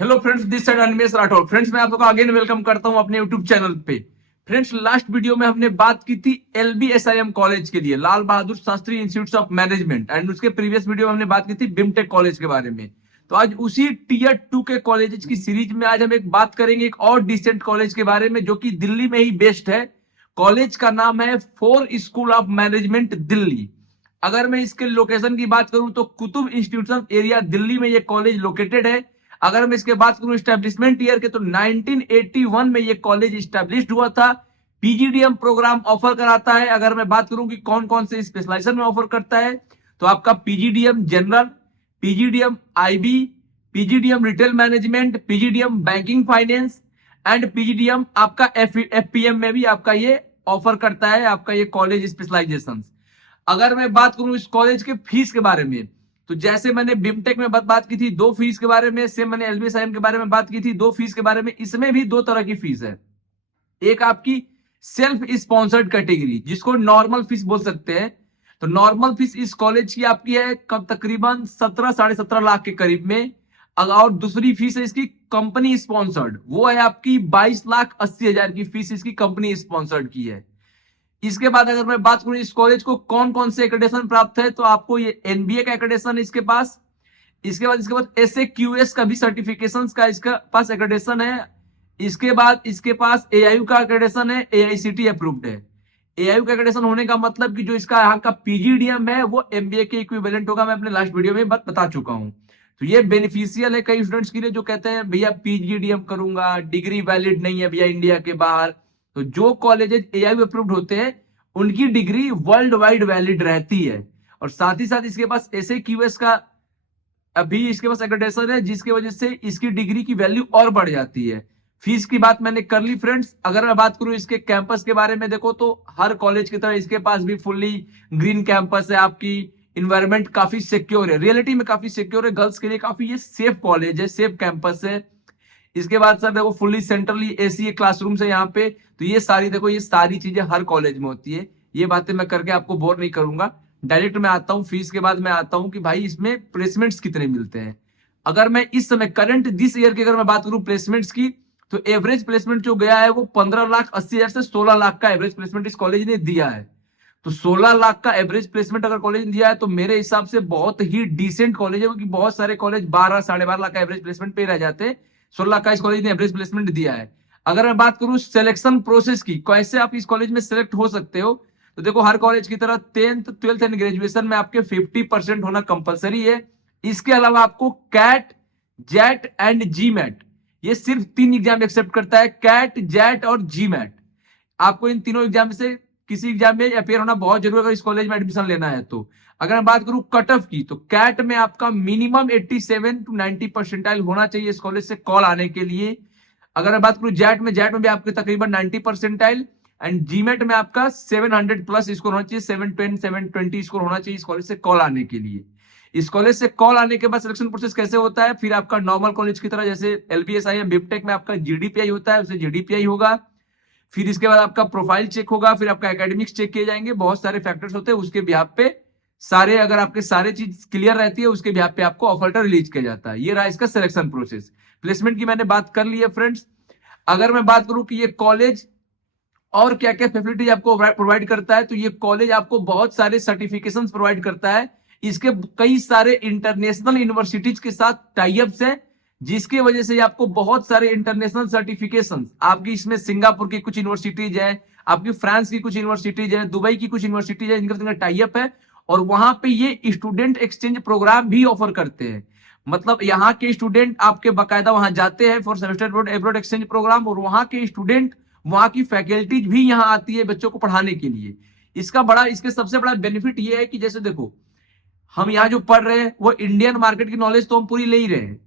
Hello friends, this side Animesh Rathore. Friends, मैं आप लोगों को अगेन वेलकम करता हूं अपने यूट्यूब चैनल पे। फ्रेंड्स, लास्ट वीडियो में हमने बात की थी LBSIM कॉलेज के लिए, Lal Bahadur Shastri institute of management, and उसके प्रीवियस वीडियो में हमने बात की थी बिमटेक कॉलेज के बारे में। तो आज उसी टीयर 2 के कॉलेज की सीरीज में आज हम एक बात करेंगे एक और डिसेंट कॉलेज के बारे में, जो कि दिल्ली में ही बेस्ड है। कॉलेज का नाम है four school of management Delhi. अगर मैं इसके लोकेशन की बात करूं तो कुतुब इंस्टीट्यूशन एरिया दिल्ली में ये कॉलेज लोकेटेड है। अगर मैं इसके बात करूं स्टैब्लिशमेंट ईयर के, तो 1981 में ये कॉलेज स्टैब्लिश्ड हुआ था। PGDM प्रोग्राम ऑफर कराता है। अगर मैं बात करूं कि कौन कौन से स्पेशलाइजेशन में ऑफर करता है, तो आपका PGDM general, PGDM IB, PGDM retail management, PGDM banking finance and PGDM आपका FPM में भी आपका ये ऑफर करता है, आपका ये कॉलेज स्पेशलाइजेशन। अगर मैं बात करूं इस कॉलेज के फीस के बारे में, तो जैसे मैंने बिमटेक में बात की थी दो फीस के बारे में, सेम मैंने LBSIM के बारे में बात की थी दो फीस के बारे में, इसमें भी दो तरह की फीस है। एक आपकी सेल्फ स्पॉन्सर्ड कैटेगरी, जिसको नॉर्मल फीस बोल सकते हैं। तो नॉर्मल फीस इस कॉलेज की आपकी है कब तकरीबन 17 साढ़े 17 लाख के करीब में। और दूसरी फीस है इसकी कंपनी स्पॉन्सर्ड, वो है आपकी 22,80,000 की फीस इसकी कंपनी स्पॉन्सर्ड की है। इसके बाद अगर मैं बात करूं इस कॉलेज को कौन कौन से एक्रेडिटेशन प्राप्त है, तो आपको ये NBA का एक्रेडिटेशन इसके पास। इसके बाद SAQS का भी सर्टिफिकेशन का इसका पास एक्रेडिटेशन है। इसके पास AIU का एक्रेडिटेशन है, AICTE अप्रूव्ड है। AIU का एक्रेडिटेशन होने का मतलब कि जो इसका यहाँ का PGDM है वो MBA के इक्विवेलेंट होगा। मैं अपने लास्ट वीडियो में बता चुका हूं। तो ये बेनिफिशियल है कई स्टूडेंट्स के लिए जो कहते हैं भैया PGDM करूंगा, डिग्री वैलिड नहीं है भैया इंडिया के बाहर। तो जो कॉलेजेस AIU अप्रूव्ड होते हैं उनकी डिग्री वर्ल्ड वाइड वैलिड रहती है। और साथ ही साथ इसके पास SAQS का अभी इसके पास एक्रेडिटेशन है, जिसकी वजह से इसकी डिग्री की वैल्यू और बढ़ जाती है। फीस की बात मैंने कर ली फ्रेंड्स। अगर मैं बात करूं इसके कैंपस के बारे में, देखो तो हर कॉलेज की तरह इसके पास भी फुल्ली ग्रीन कैंपस है। आपकी इन्वायरमेंट काफी सिक्योर है, रियलिटी में काफी सिक्योर है। गर्ल्स के लिए काफी ये सेफ कॉलेज है, सेफ कैंपस है। इसके बाद सर देखो फुल्ली सेंट्रली AC क्लासरूम है यहाँ पे। तो ये सारी देखो, ये सारी चीजें हर कॉलेज में होती है। ये बातें मैं करके आपको बोर नहीं करूंगा। डायरेक्ट मैं आता हूँ फीस के बाद मैं आता हूँ कि भाई इसमें प्लेसमेंट्स कितने मिलते हैं। अगर मैं इस समय करंट दिस ईयर की अगर मैं बात करूं प्लेसमेंट्स की, तो एवरेज प्लेसमेंट जो गया है वो 15,80,000 से 16 लाख का एवरेज प्लेसमेंट इस कॉलेज ने दिया है। तो 16 लाख का एवरेज प्लेसमेंट अगर कॉलेज ने दिया है तो मेरे हिसाब से बहुत ही डिसेंट कॉलेज है, क्योंकि बहुत सारे कॉलेज 12 साढ़े 12 लाख का एवरेज प्लेसमेंट पे रह जाते हैं। 16 लाख का इस कॉलेज ने एवरेज प्लेसमेंट दिया है। अगर मैं बात करूं सिलेक्शन प्रोसेस की, कैसे आप इस कॉलेज में सिलेक्ट हो सकते हो, तो देखो हर कॉलेज की तरह 10th 12th एंड ग्रेजुएशन में आपके 50% होना कंपलसरी है। इसके अलावा आपको कैट, जेट एंड जीमैट, ये सिर्फ 3 एग्जाम एक्सेप्ट करता है, कैट, जेट और जीमैट। आपको इन तीनों एग्जाम से किसी एग्जाम में अपेयर होना बहुत जरूरी है अगर इस कॉलेज में एडमिशन लेना है तो। अगर मैं बात करूं कट ऑफ की, तो कैट में आपका मिनिमम 87 to 90 परसेंटाइल होना चाहिए इस कॉलेज से कॉल आने के लिए। अगर मैं बात करूं जेट में भी आपके तकरीबन 90 परसेंटाइल, एंड जीमेट में आपका 700 प्लस स्कोर होना चाहिए, 710 720 स्कोर होना चाहिए इस कॉलेज से कॉल आने के लिए। इस कॉलेज से कॉल आने के बाद सिलेक्शन प्रोसेस कैसे होता है, फिर आपका नॉर्मल कॉलेज की तरह जैसे LBSIM बिमटेक में आपका GDPI होता है, उसे GDPI होगा। फिर इसके बाद आपका प्रोफाइल चेक होगा, फिर आपका एकेडमिक्स चेक किए जाएंगे। बहुत सारे फैक्टर्स होते हैं, उसके बिहाफ पे सारे अगर आपके सारे चीज क्लियर रहती है उसके बिहाफ पे आपको ऑफर लेटर रिलीज किया जाता है। ये रहा इसका सिलेक्शन प्रोसेस। प्लेसमेंट की मैंने बात कर ली है फ्रेंड्स। अगर मैं बात करूं कि ये कॉलेज और क्या क्या फैसिलिटीज आपको प्रोवाइड करता है, तो ये कॉलेज आपको बहुत सारे सर्टिफिकेशंस प्रोवाइड करता है। इसके कई सारे इंटरनेशनल यूनिवर्सिटीज के साथ टाइअप्स है, जिसकी वजह से आपको बहुत सारे इंटरनेशनल सर्टिफिकेशंस, आपकी इसमें सिंगापुर की कुछ यूनिवर्सिटीज है, आपकी फ्रांस की कुछ यूनिवर्सिटीज है, दुबई की कुछ यूनिवर्सिटीज है, इनका टाइअप है। और वहां पे ये स्टूडेंट एक्सचेंज प्रोग्राम भी ऑफर करते हैं। मतलब यहाँ के स्टूडेंट आपके बाकायदा वहां जाते हैं for semester abroad exchange programme, और वहां के स्टूडेंट, वहां की फैकल्टीज भी यहाँ आती है बच्चों को पढ़ाने के लिए। इसके सबसे बड़ा बेनिफिट ये है कि जैसे देखो हम यहाँ जो पढ़ रहे हैं वो इंडियन मार्केट की नॉलेज तो हम पूरी ले ही रहे हैं।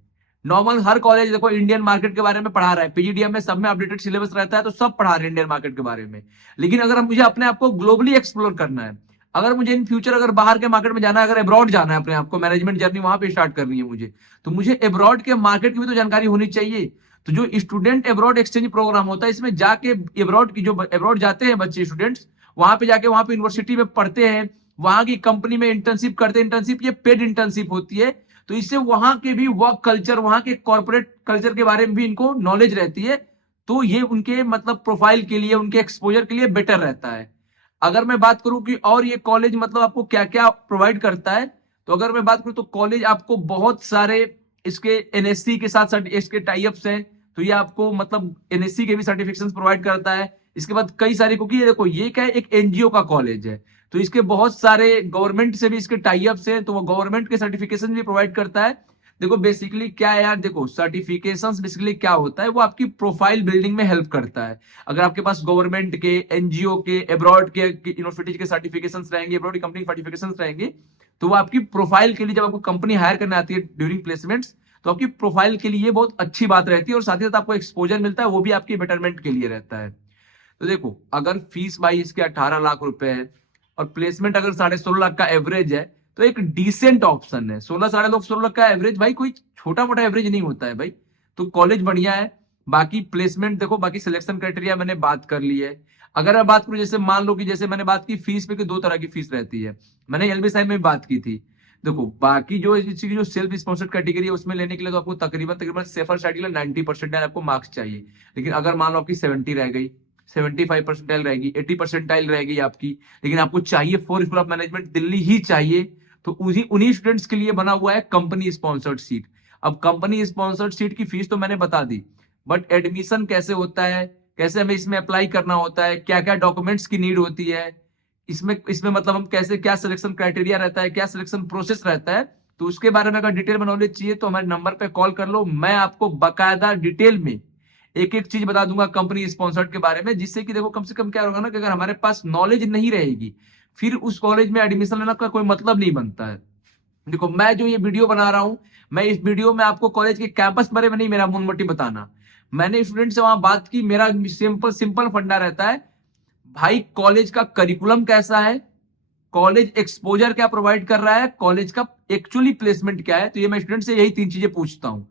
नॉर्मल हर कॉलेज देखो इंडियन मार्केट के बारे में पढ़ा रहा है, PGDM में सब में अपडेटेड सिलेबस रहता है, तो सब पढ़ा रहे हैं इंडियन मार्केट के बारे में। लेकिन अगर मुझे अपने आप को ग्लोबली एक्सप्लोर करना है, अगर मुझे इन फ्यूचर अगर बाहर के मार्केट में जाना है, अगर अब्रॉड जाना है, अपने आप को मैनेजमेंट जर्नी वहां पे स्टार्ट करनी है मुझे, तो मुझे अब्रॉड के मार्केट की भी तो जानकारी होनी चाहिए। तो जो स्टूडेंट अब्रॉड एक्सचेंज प्रोग्राम होता है, इसमें जाके अब्रॉड जाते हैं बच्चे स्टूडेंट्स, वहां पे जाके वहां पे यूनिवर्सिटी में पढ़ते हैं, वहां की कंपनी में इंटर्नशिप करते हैं। इंटर्नशिप ये पेड इंटर्नशिप होती है। तो इससे वहां के भी वर्क कल्चर, वहां के कॉर्पोरेट कल्चर के बारे में भी इनको नॉलेज रहती है। तो ये उनके मतलब प्रोफाइल के लिए, उनके एक्सपोजर के लिए बेटर रहता है। अगर मैं बात करूं कि और ये कॉलेज मतलब आपको क्या क्या प्रोवाइड करता है, तो अगर मैं बात करूं तो कॉलेज आपको बहुत सारे इसके एनएससी के साथ इसके टाई अप्स हैं, तो ये आपको मतलब एनएससी के भी सर्टिफिकेशन प्रोवाइड करता है। इसके बाद कई सारे, क्योंकि ये देखो ये क्या है, एक एनजीओ का कॉलेज है, तो इसके बहुत सारे गवर्नमेंट से भी इसके टाई अप्स हैं, तो वो गवर्नमेंट के सर्टिफिकेशन भी प्रोवाइड करता है। देखो बेसिकली क्या है यार, देखो सर्टिफिकेशंस बेसिकली क्या होता है, वो आपकी प्रोफाइल बिल्डिंग में हेल्प करता है। अगर आपके पास गवर्नमेंट के, एनजीओ के, अब्रॉड के यूनिवर्सिटीज के सर्टिफिकेशंस रहेंगे, अब्रॉड की कंपनी सर्टिफिकेशंस रहेंगे, तो वो आपकी प्रोफाइल के लिए, जब आपको कंपनी हायर करने आती है ड्यूरिंग प्लेसमेंट्स, तो आपकी प्रोफाइल के लिए बहुत अच्छी बात रहती है, और साथ ही साथ आपको एक्सपोजर मिलता है, वो भी आपकी बेटरमेंट के लिए रहता है। तो देखो अगर फीस भाई इसके 18 लाख रुपए है और प्लेसमेंट अगर 16.5 लाख का एवरेज है, तो एक डिसेंट ऑप्शन है। 16 लाख का एवरेज भाई कोई छोटा मोटा एवरेज नहीं होता है भाई। तो कॉलेज बढ़िया है। बाकी प्लेसमेंट देखो, बाकी सिलेक्शन क्राइटेरिया मैंने बात कर ली है। अगर मैं बात करूं, जैसे मान लो कि जैसे मैंने बात की फीस पे, कि 2 तरह की फीस रहती है, मैंने एलबी साइड में बात की थी। देखो बाकी जो इसकी जो सेल्फ स्पॉन्सर्ड कैटेगरी है, उसमें लेने के लिए तो आपको तकरीबन तकरीबन सेफर साइड के लिए 90% आपको मार्क्स चाहिए। लेकिन अगर मान लो आपकी 70 रह गई, 75% रहेगी, 80% रहेगी आपकी, लेकिन आपको चाहिए for school of management Delhi ही चाहिए, तो उन्हीं स्टूडेंट्स के लिए बना हुआ है कंपनी स्पॉन्सर्ड सीट। अब कंपनी स्पॉन्सर्ड सीट की फीस तो मैंने बता दी, बट एडमिशन कैसे होता है, कैसे हमें इसमें अप्लाई करना होता है, क्या क्या डॉक्यूमेंट्स की नीड होती है, इसमें इसमें मतलब हम कैसे, क्या सिलेक्शन क्राइटेरिया रहता है, क्या सिलेक्शन प्रोसेस रहता है, तो उसके बारे में अगर डिटेल में नॉलेज चाहिए तो हमारे नंबर पे कॉल कर लो। मैं आपको बकायदा डिटेल में एक एक चीज बता दूंगा कंपनी स्पॉन्सर्ड के बारे में, जिससे कि देखो कम से कम क्या होगा ना, कि अगर हमारे पास नॉलेज नहीं रहेगी, फिर उस कॉलेज में एडमिशन लेना का कोई मतलब नहीं बनता है। देखो मैं जो ये वीडियो बना रहा हूं, मैं इस वीडियो में आपको कॉलेज के कैंपस बारे में नहीं मेरा मूल मोटिव बताना। मैंने स्टूडेंट से वहां बात की, मेरा सिंपल सिंपल फंडा रहता है भाई, कॉलेज का करिकुलम कैसा है, कॉलेज एक्सपोजर क्या प्रोवाइड कर रहा है, कॉलेज का एक्चुअली प्लेसमेंट क्या है। तो ये मैं स्टूडेंट से यही 3 चीजें पूछता हूं।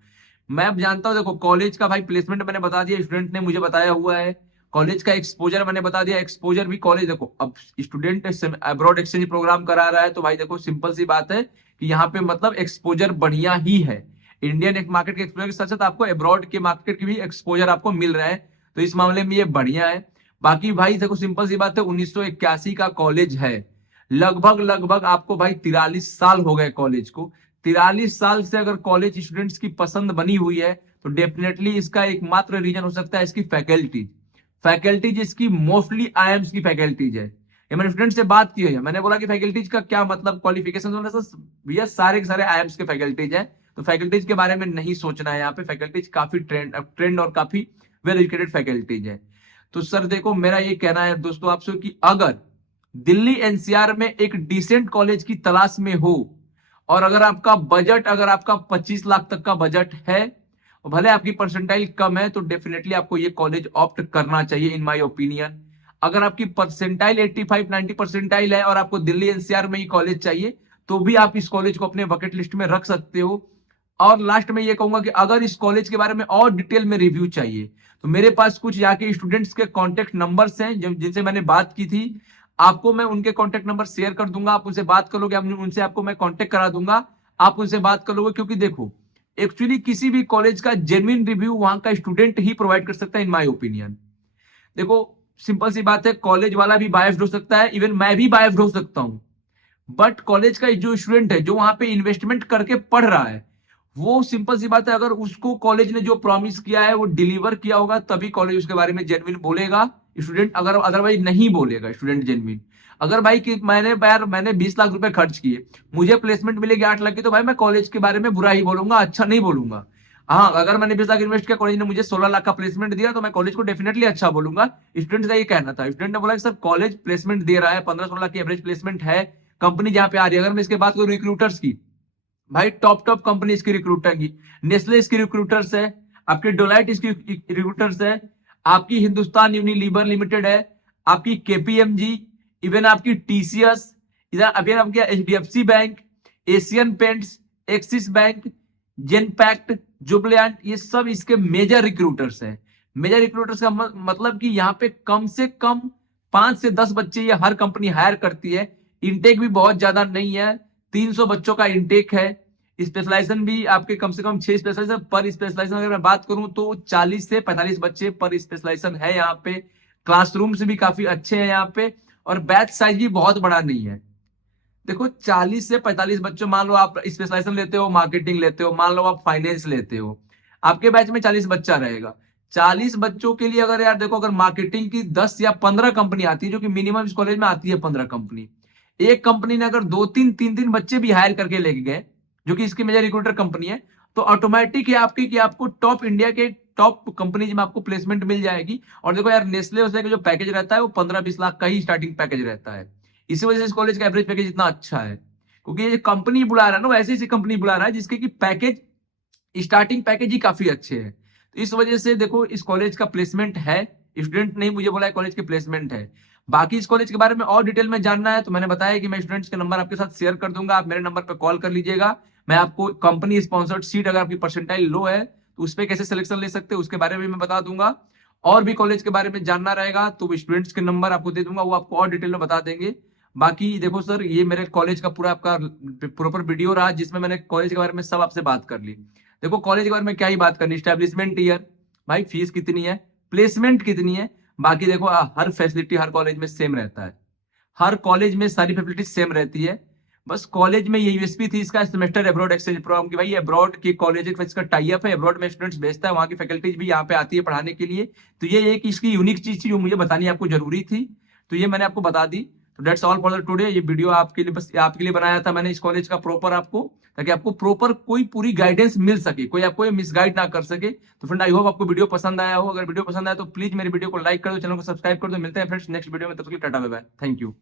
मैं जानता हूं, देखो कॉलेज का भाई प्लेसमेंट मैंने बता दिया, स्टूडेंट ने मुझे बताया हुआ है। कॉलेज का एक्सपोजर मैंने बता दिया, एक्सपोजर भी कॉलेज, देखो अब स्टूडेंट अब्रॉड एक्सचेंज प्रोग्राम करा रहा है, तो भाई देखो सिंपल सी बात है कि यहाँ पे मतलब एक्सपोजर बढ़िया ही है। इंडियन एक मार्केट के एक्सपोजर के साथ साथ आपको अब्रॉड के मार्केट की भी एक्सपोजर आपको मिल रहा है, तो इस मामले में ये बढ़िया है। बाकी भाई देखो सिंपल सी बात है, 1981 का कॉलेज है, लगभग लगभग आपको भाई 43 साल हो गए कॉलेज को। 43 साल से अगर कॉलेज स्टूडेंट्स की पसंद बनी हुई है, तो डेफिनेटली इसका एकमात्र रीजन हो सकता है इसकी फैकल्टीज। फैकल्टीज इसकी मोस्टली आईएम्स की फैकल्टीज है। ये मैंने स्टूडेंट से बात की है, मैंने बोला कि फैकल्टीज का क्या मतलब, क्वालिफिकेशन भैया सारे के सारे आईएम्स के फैकल्टीज है, तो फैकल्टीज के बारे में नहीं सोचना है यहाँ पे। फैकल्टीज काफी ट्रेंड और काफी वेल एजुकेटेड फैकल्टीज है। तो सर देखो मेरा ये कहना है दोस्तों आपसे कि अगर दिल्ली एनसीआर में एक डिसेंट कॉलेज की तलाश में हो, और अगर आपका बजट, अगर आपका 25 लाख तक का बजट है, और भले आपकी परसेंटाइल कम है, तो डेफिनेटली आपको ये कॉलेज ऑप्ट करना चाहिए इन माय ओपिनियन। अगर आपकी परसेंटाइल 85-90 परसेंटाइल है और आपको दिल्ली एनसीआर में ही कॉलेज चाहिए, तो भी आप इस कॉलेज को अपने बकेट लिस्ट में रख सकते हो। और लास्ट में ये कहूंगा कि अगर इस कॉलेज के बारे में और डिटेल में रिव्यू चाहिए, तो मेरे पास कुछ यहाँ के स्टूडेंट्स के कॉन्टेक्ट नंबर्स हैं जिनसे मैंने बात की थी, आपको मैं उनके कॉन्टेक्ट नंबर शेयर कर दूंगा, आप उनसे बात कर लोगे, उनसे आपको मैं कॉन्टेक्ट करा दूंगा, आप उनसे बात कर लोगे। क्योंकि देखो एक्चुअली किसी भी कॉलेज का जेन्युइन रिव्यू वहां का स्टूडेंट ही प्रोवाइड कर सकता है इन माय ओपिनियन। देखो सिंपल सी बात है, कॉलेज वाला भी बायस्ड हो सकता है, इवन मैं भी बायस्ड हो सकता हूं, बट कॉलेज का जो स्टूडेंट है, जो वहां पे इन्वेस्टमेंट करके पढ़ रहा है, वो सिंपल सी बात है, अगर उसको कॉलेज ने जो प्रॉमिस किया है वो डिलीवर किया होगा, तभी कॉलेज उसके बारे में जेन्युइन बोलेगा स्टूडेंट, अगर अदरवाइज नहीं बोलेगा स्टूडेंट जेन्युइन। अगर भाई कि मैंने 20 लाख रुपए खर्च किए, मुझे प्लेसमेंट मिलेगी 8 लाख की, तो भाई मैं कॉलेज के बारे में बुरा ही बोलूंगा, अच्छा नहीं बोलूंगा। हाँ अगर मैंने 20 लाख इन्वेस्ट किया, कॉलेज ने मुझे 16 लाख का प्लेसमेंट दिया, तो मैं कॉलेज को डेफिनेटली अच्छा बोलूंगा। स्टूडेंट का ये कहना था, स्टूडेंट ने बोला कि सर कॉलेज प्लेसमेंट दे रहा है, 15-16 लाख की एवरेज प्लेसमेंट है, कंपनी जहां पे आ रही है। अगर मैं इसके बात करूं रिक्रूटर्स की, भाई टॉप टॉप कंपनी इसकी रिक्रूटर की, नेस्ले इसकी रिक्रूटर्स है, आपकी डोलाइट इसकी रिक्रूटर्स है, आपकी हिंदुस्तान यूनिलीवर लिमिटेड है, आपकी केपीएमजी, इवन आपकी टीसीएस, इधर अभी आपके HDFC bank, Asian Paints, Axis bank, Genpact, Jubilant, ये सब इसके मेजर रिक्रूटर्स हैं। मेजर रिक्रूटर्स का मतलब कि यहाँ पे कम से कम 5 से 10 बच्चे ये हर कंपनी हायर करती है। इनटेक भी बहुत ज्यादा नहीं है, 300 बच्चों का इनटेक है। स्पेशलाइजेशन भी आपके कम से कम 6 स्पेशलाइजेशन पर स्पेशलाइजेशन अगर मैं बात करूं तो 40 से 45 बच्चे पर स्पेशलाइजेशन है यहाँ पे। क्लासरूम्स भी काफी अच्छे हैं यहाँ पे, और बैच साइज भी बहुत बड़ा नहीं है। देखो 40 से 45 बच्चों, मान लो आप स्पेशलाइजेशन लेते हो, मार्केटिंग लेते हो, मान लो आप फाइनेंस लेते हो, आपके बैच में 40 बच्चा रहेगा। 40 बच्चों के लिए अगर यार देखो, अगर मार्केटिंग की 10 या 15 कंपनी आती है, जो कि मिनिमम इस कॉलेज में आती है 15 कंपनी, एक कंपनी ने अगर 2-3 बच्चे भी हायर करके लेके गए, जो कि इसकी मेजर रिक्रूटर कंपनी है, तो ऑटोमेटिक है आपकी कि आपको टॉप इंडिया के टॉप कंपनीज में आपको प्लेसमेंट मिल जाएगी। और देखो यार, नेस्ले वैसले का जो पैकेज रहता है वो 15-20 लाख का ही स्टार्टिंग पैकेज रहता है। इसी वजह से इस कॉलेज का एवरेज पैकेज इतना अच्छा है, क्योंकि ये कंपनी बुला रहा है ना, वो ऐसी ऐसी कंपनी बुला रहा है जिसके की पैकेज, स्टार्टिंग पैकेज ही काफी अच्छे हैं। तो इस वजह से देखो इस कॉलेज का प्लेसमेंट है, स्टूडेंट नहीं मुझे बोला है, कॉलेज के प्लेसमेंट है। बाकी इस कॉलेज के बारे में और डिटेल में जानना है तो मैंने बताया कि मैं स्टूडेंट्स के नंबर आपके साथ शेयर कर दूंगा, आप मेरे नंबर पर कॉल कर लीजिएगा। मैं आपको कंपनी स्पॉन्सर्ड सीट, अगर आपकी परसेंटाइल लो है तो उस पर कैसे सिलेक्शन ले सकते हैं उसके बारे में मैं बता दूंगा। और भी कॉलेज के बारे में जानना रहेगा तो स्टूडेंट्स के नंबर आपको दे दूंगा, वो आपको और डिटेल में बता देंगे। बाकी देखो सर, ये मेरे कॉलेज का पूरा आपका प्रॉपर वीडियो रहा जिसमें मैंने कॉलेज के बारे में सब आपसे बात कर ली। देखो कॉलेज के बारे में क्या ही बात करनी, स्टैब्लिशमेंट ईयर, भाई फीस कितनी है, प्लेसमेंट कितनी है। बाकी देखो हर फैसिलिटी हर कॉलेज में सेम रहता है, हर कॉलेज में सारी फैसिलिटी सेम रहती है। बस कॉलेज में ये यूएसपी थी इसका सेमेस्टर अब्रॉड एक्सचेंज प्रोग्राम की, भाई अब्रॉड के कॉलेज का इसका टाई अप है, अब्रॉड में स्टूडेंट्स भेजता है, वहां की फैकल्टीज भी यहाँ पे आती है पढ़ाने के लिए। तो ये एक इसकी यूनिक चीज थी जो मुझे बतानी आपको जरूरी थी, तो ये मैंने आपको बता दी। तो that's all for the today. ये वीडियो आपके लिए, बस आपके लिए बनाया था मैंने इस कॉलेज का प्रॉपर आपको, ताकि आपको प्रॉपर कोई पूरी गाइडेंस मिल सके, कोई आपको मिसगाइड ना कर सके। तो फ्रेंड आई होप आपको वीडियो पसंद आया हो, अगर वीडियो पसंद आया तो प्लीज मेरे वीडियो को लाइक कर दो, चैनल को सब्सक्राइब कर दो। मिलते हैं फ्रेंड्स नेक्स्ट वीडियो में, तब तक के लिए tata bye bye, thank you.